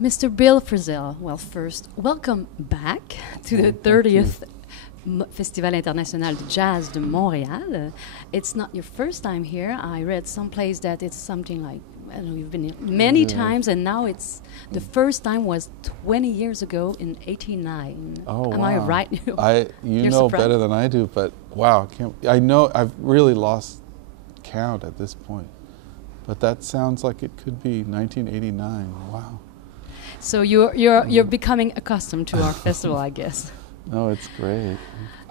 Mr. Bill Frisell, well, first, welcome back to the 30th Festival International de Jazz de Montréal. It's not your first time here. I read someplace that it's something like, I don't know, you've been here many times, and now it's, the first time was 20 years ago in '89. Oh, Am wow. I right? You know surprised? better than I do, but wow, I know I've really lost count at this point. But that sounds like it could be 1989. Wow. So you're becoming accustomed to our festival, I guess. No, it's great.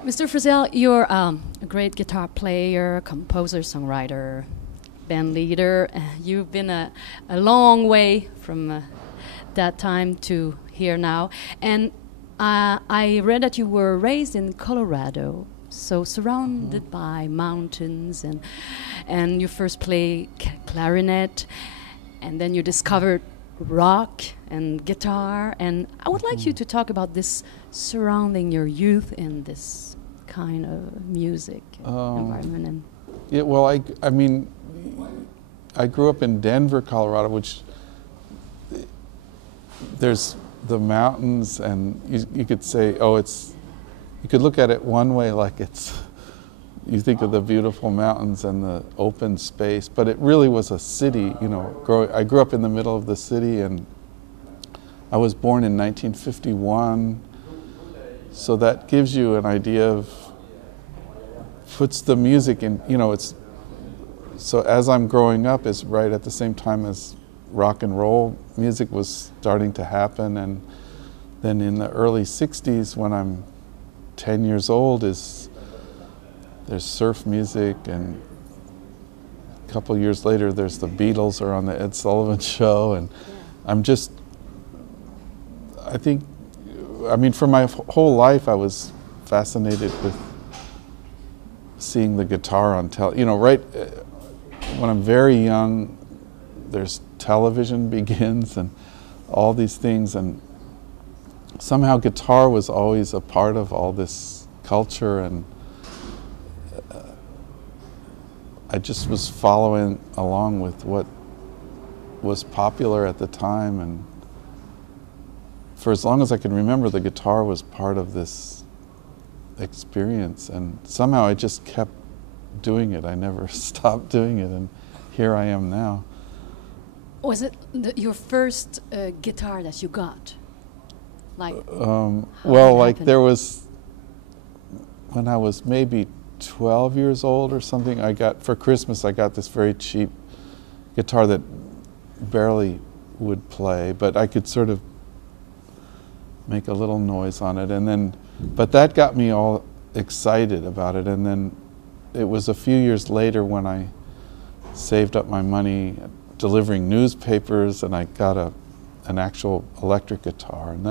Mr. Frisell, you're a great guitar player, composer, songwriter, band leader. You've been a long way from that time to here now. And I read that you were raised in Colorado, so surrounded by mountains, and you first played clarinet, and then you discovered rock and guitar. And I would like you to talk about this surrounding your youth in this kind of music environment. And yeah, well, I mean, I grew up in Denver, Colorado, which there's the mountains, and you could say, oh, you could look at it one way, like you think of the beautiful mountains and the open space, but it really was a city, you know. I grew up in the middle of the city, and I was born in 1951, so that gives you an idea of, puts the music in, you know, so as I'm growing up is right at the same time as rock and roll music was starting to happen, and then in the early 60s, when I'm 10 years old, there's surf music, and a couple years later there's the Beatles are on the Ed Sullivan Show, and I mean, for my whole life I was fascinated with seeing the guitar on you know, right when I'm very young, there's television begins and all these things, and somehow guitar was always a part of all this culture, and I just was following along with what was popular at the time, and for as long as I can remember, the guitar was part of this experience, and somehow I just kept doing it. I never stopped doing it, and here I am now. was it your first guitar that you got? Like, well, like there was, when I was maybe 12 years old or something, for Christmas I got this very cheap guitar that barely would play, but I could sort of make a little noise on it, and then, but that got me all excited about it, and then it was a few years later when I saved up my money delivering newspapers, and I got an actual electric guitar, and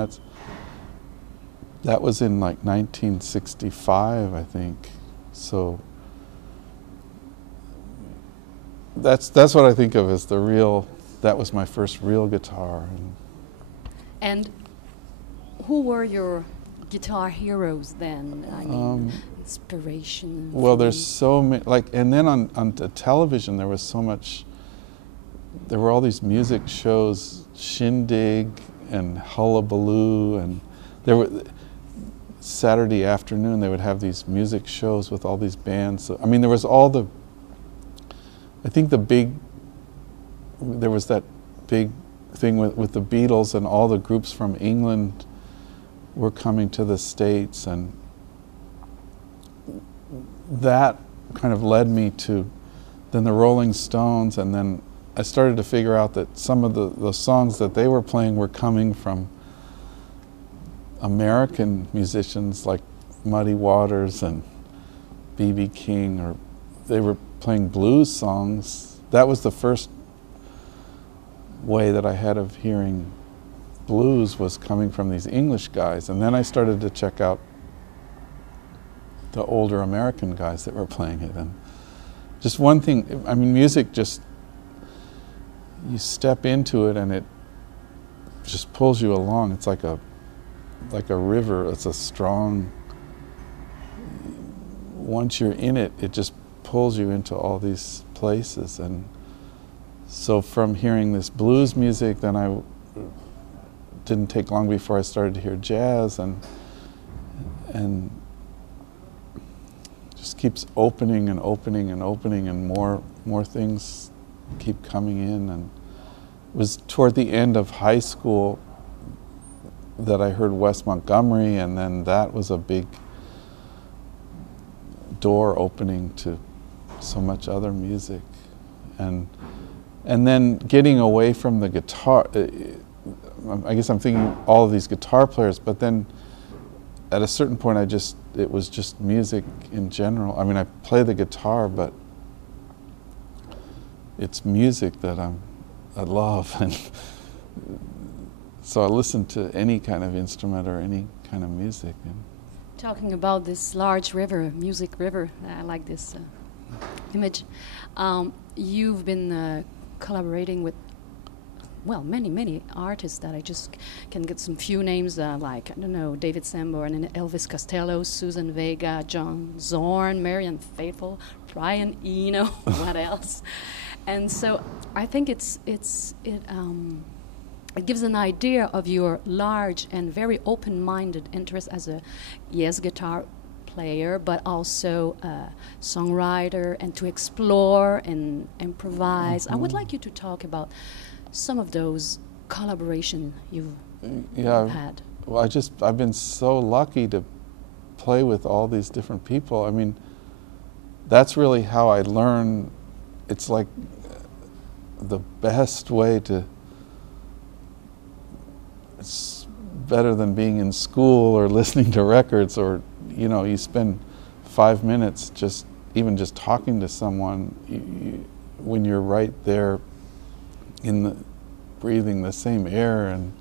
that was in like 1965, I think. So that's what I think of as that was my first real guitar. And who were your guitar heroes then? I mean, inspiration. Well, there's so many, and then on the television there was so much, there were all these music shows, Shindig and Hullabaloo, and there were, Saturday afternoon they would have these music shows with all these bands. So, I mean, there was there was that big thing with the Beatles, and all the groups from England were coming to the States, and that kind of led me to then the Rolling Stones, and then I started to figure out that some of the songs that they were playing were coming from American musicians like Muddy Waters and B.B. King, or they were playing blues songs. That was the first way that I had of hearing blues, was coming from these English guys, and then I started to check out the older American guys that were playing it. And just one thing, I mean, music just, you step into it and it just pulls you along. It's like a river. It's a strong, once you're in it, it just pulls you into all these places. And so from hearing this blues music, then I didn't take long before I started to hear jazz, and just keeps opening and opening and opening, and more things keep coming in. And it was toward the end of high school that I heard Wes Montgomery, and then that was a big door opening to so much other music. And then getting away from the guitar, I guess I'm thinking all of these guitar players, but then at a certain point it was just music in general. I mean, I play the guitar, but it's music that I love, and so I listen to any kind of instrument or any kind of music. And talking about this large river, music river, I like this image. You've been collaborating with, well, many artists that I just can get some few names, like, I don't know, David Sanborn and Elvis Costello, Susan Vega, John Zorn, Marianne Faithfull, Brian Eno, what else? And so I think it gives an idea of your large and very open-minded interest as a, yes, guitar player, but also a songwriter, and to explore and improvise. I would like you to talk about some of those collaborations you've had. Well, I've been so lucky to play with all these different people. I mean, that's really how I learn. It's like the best way to, it's better than being in school or listening to records, or, you know, you spend 5 minutes even just talking to someone when you're right there breathing the same air. And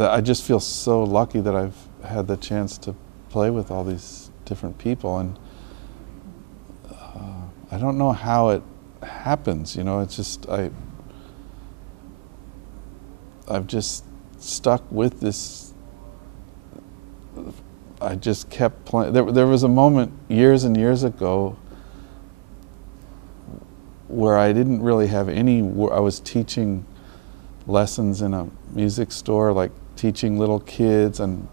I just feel so lucky that I've had the chance to play with all these different people. And I don't know how it happens, you know. It's just I've just stuck with this. I just kept playing. There was a moment years and years ago where I didn't really have any. I was teaching lessons in a music store, like teaching little kids, and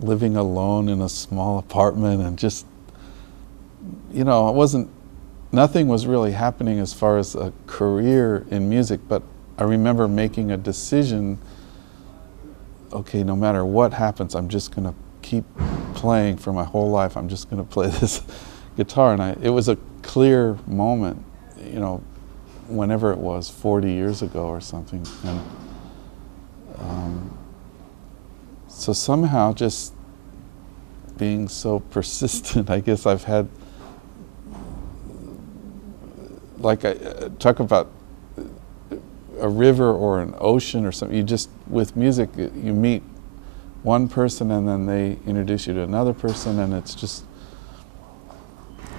living alone in a small apartment, and just, you know, nothing was really happening as far as a career in music. But I remember making a decision, okay, no matter what happens, I'm just going to keep playing for my whole life. I'm just going to play this guitar. And it was a clear moment, you know, whenever it was, 40 years ago or something. And so somehow, just being so persistent, I guess I've had, like, I talk about a river or an ocean or something. You just, with music, you meet one person and then they introduce you to another person, and it's just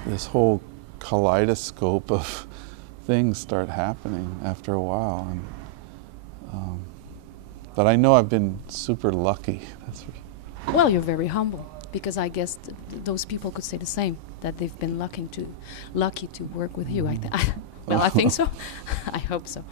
this whole kaleidoscope of things start happening after a while. And but I know I've been super lucky. That's for sure. Well, you're very humble, because I guess those people could say the same, that they've been lucky to work with you. Well, I think so. I hope so.